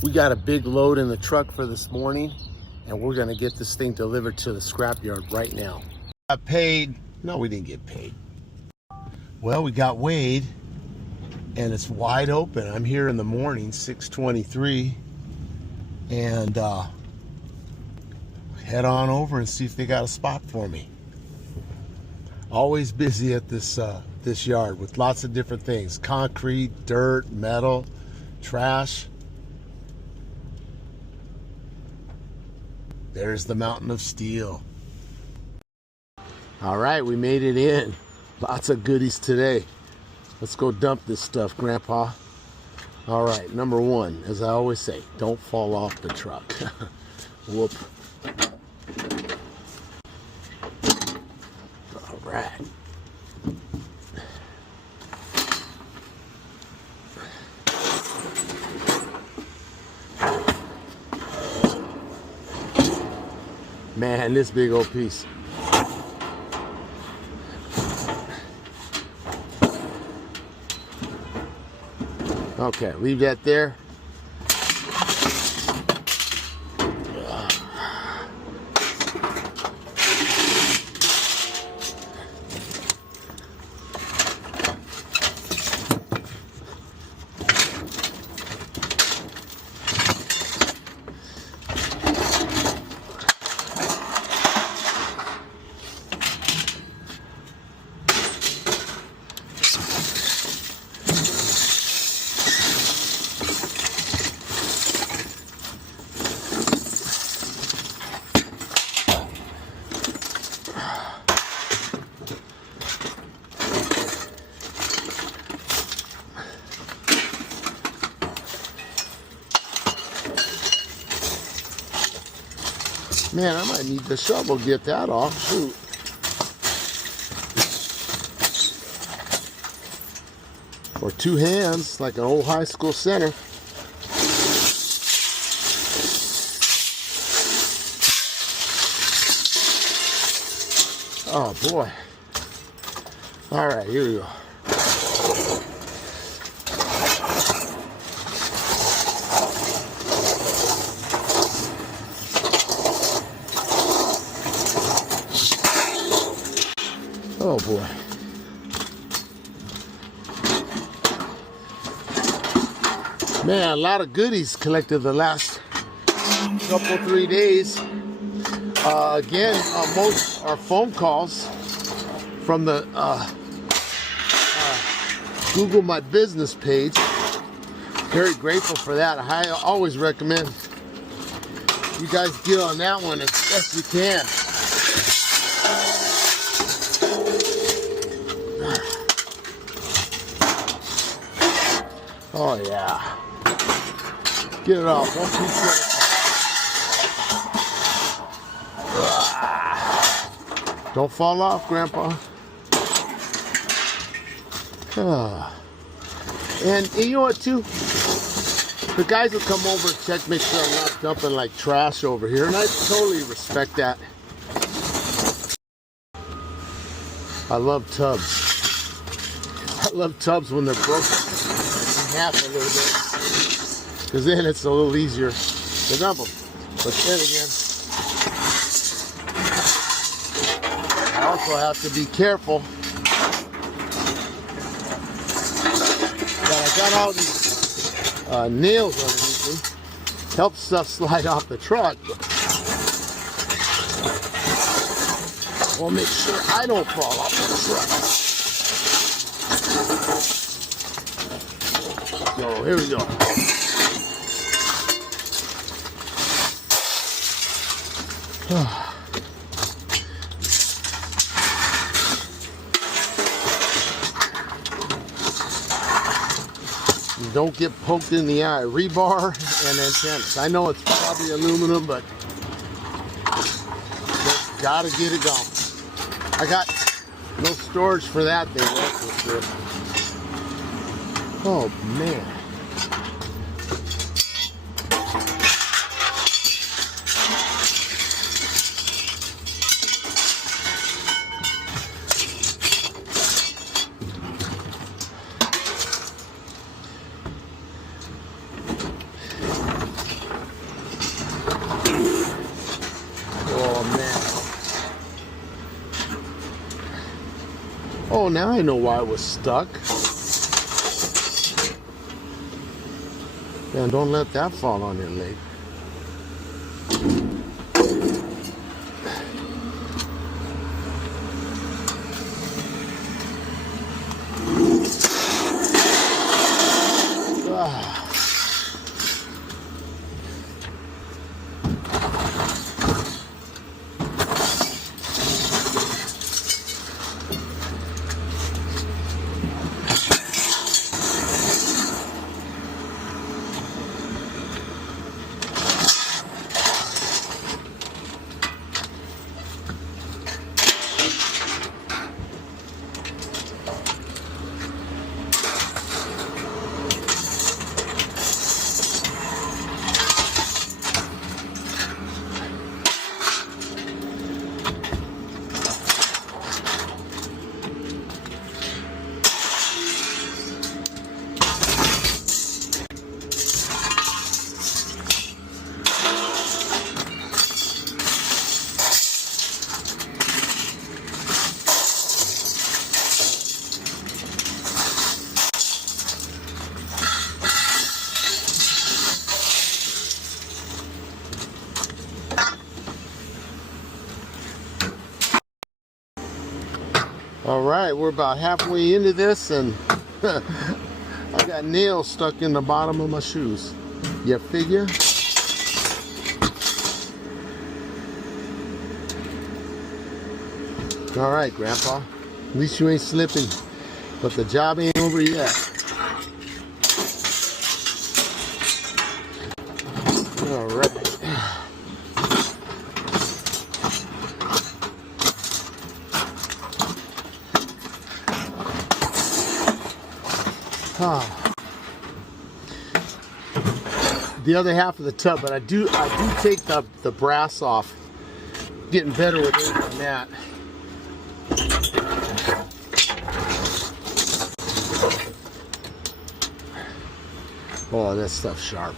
We got a big load in the truck for this morning, and we're gonna get this thing delivered to the scrapyard right now. Got paid. No, we didn't get paid. Well, we got weighed, and it's wide open. I'm here in the morning, 6:23, and head on over and see if they got a spot for me. Always busy at this yard with lots of different things: concrete, dirt, metal, trash. There's the mountain of steel. All right, we made it in. Lots of goodies today. Let's go dump this stuff, Grandpa. All right, number one, as I always say, don't fall off the truck. Whoop. All right. Man, this big old piece. Okay, leave that there. Man, I might need the shovel to get that off. Shoot. Or two hands, like an old high school center. Oh boy. All right, here we go. Oh boy. Man, a lot of goodies collected the last couple, 3 days. Again, most are phone calls from the Google My Business page. Very grateful for that. I always recommend you guys get on that one as best you can. Oh yeah. Get it off. Don't keep it. Don't fall off, Grandpa. And you know what too? The guys will come over and check, make sure I'm not dumping like trash over here, and I totally respect that. I love tubs. I love tubs when they're broken half a little bit, because then it's a little easier to dump them. But then again, I also have to be careful that I got all these nails underneath me. Helps stuff slide off the truck. We'll make sure I don't fall off the truck. So here we go. Don't get poked in the eye. Rebar and antennas. I know it's probably aluminum, but just gotta get it going. I got no storage for that thing, that's for sure. Oh man. Oh, now I know why it was stuck. Man, don't let that fall on your leg. All right, we're about halfway into this, and I got nails stuck in the bottom of my shoes. You figure? All right, Grandpa. At least you ain't slipping, but the job ain't over yet. All right. The other half of the tub, but I do take the brass off. Getting better with it than that. Oh, that stuff's sharp.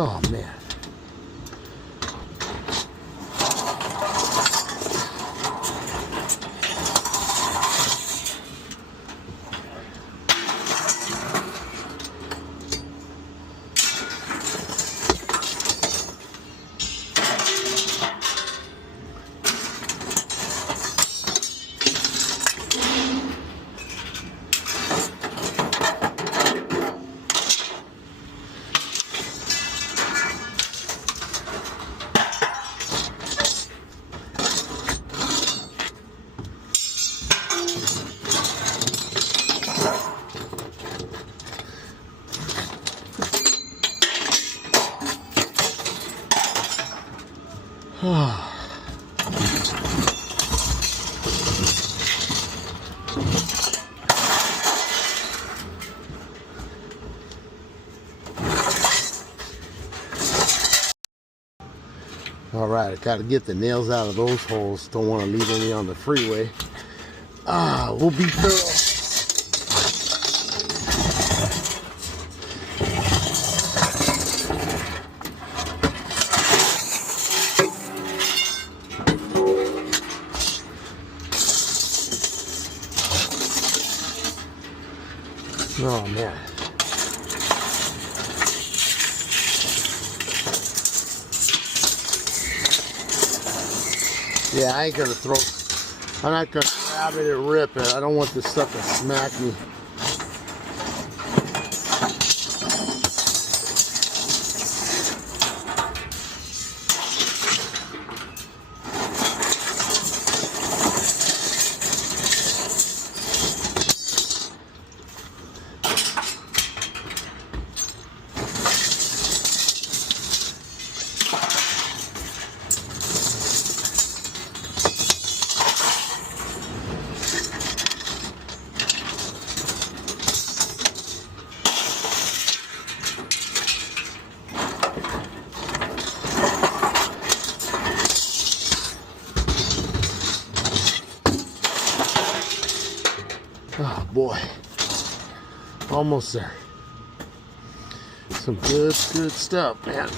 Oh, man. All right, I got to get the nails out of those holes. Don't want to leave any on the freeway. We'll be thorough. Oh, man. Yeah, I ain't gonna throw. I'm not gonna grab it and rip it. I don't want this stuff to smack me. Oh boy, almost there. Some good stuff, man.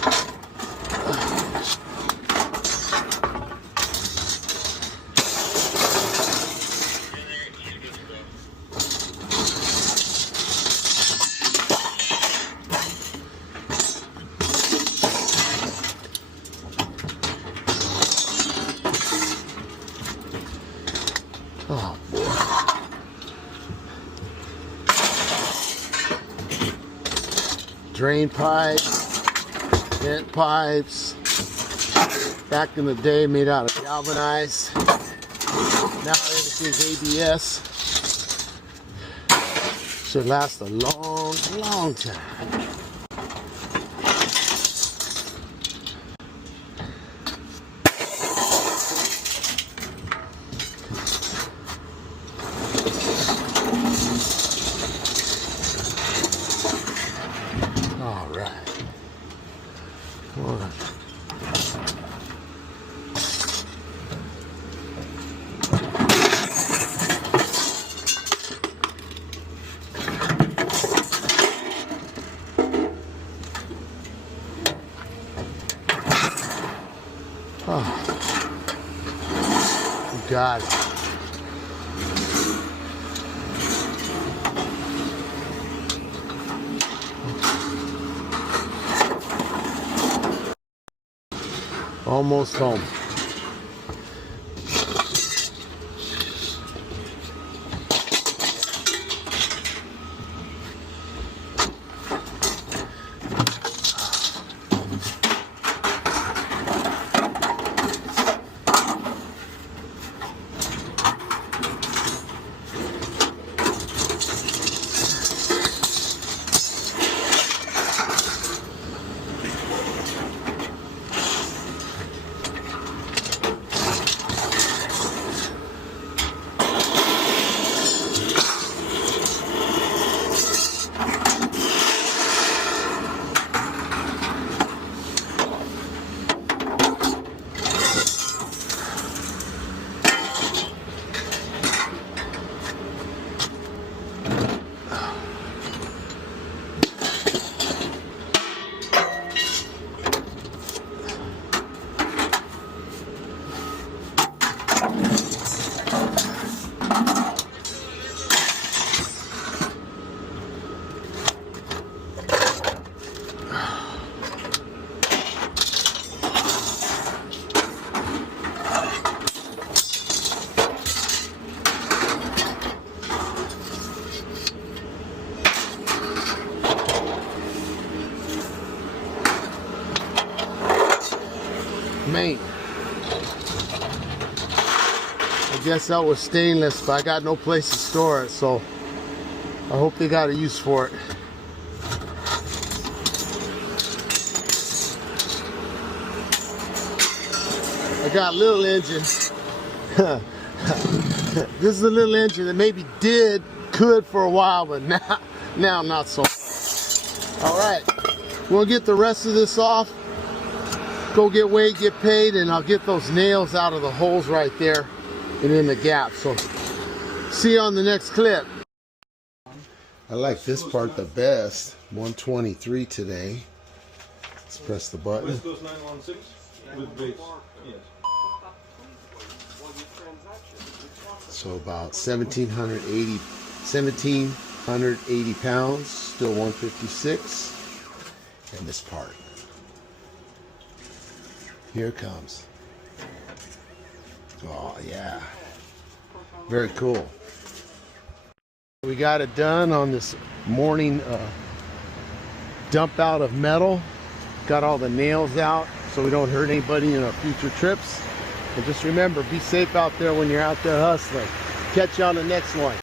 Oh boy. Drain pipes, vent pipes, back in the day made out of galvanized. Now everything's ABS. Should last a long time. All right. Hold on. Oh, you got it. Almost home. Man, I guess that was stainless, but I got no place to store it, so I hope they got a use for it. I got a little engine. This is a little engine that maybe could for a while, but now not so. All right, we'll get the rest of this off. Go get weighed, get paid, and I'll get those nails out of the holes right there and in the gap. So see you on the next clip. I like this part the best. 123 today. Let's press the button. West Coast 916 with base. Yes. So about 1,780 pounds, still 156. And this part. Here it comes. Oh yeah, very cool. We got it done on this morning dump out of metal. Got all the nails out so we don't hurt anybody in our future trips. And just remember, be safe out there when you're out there hustling. Catch you on the next one.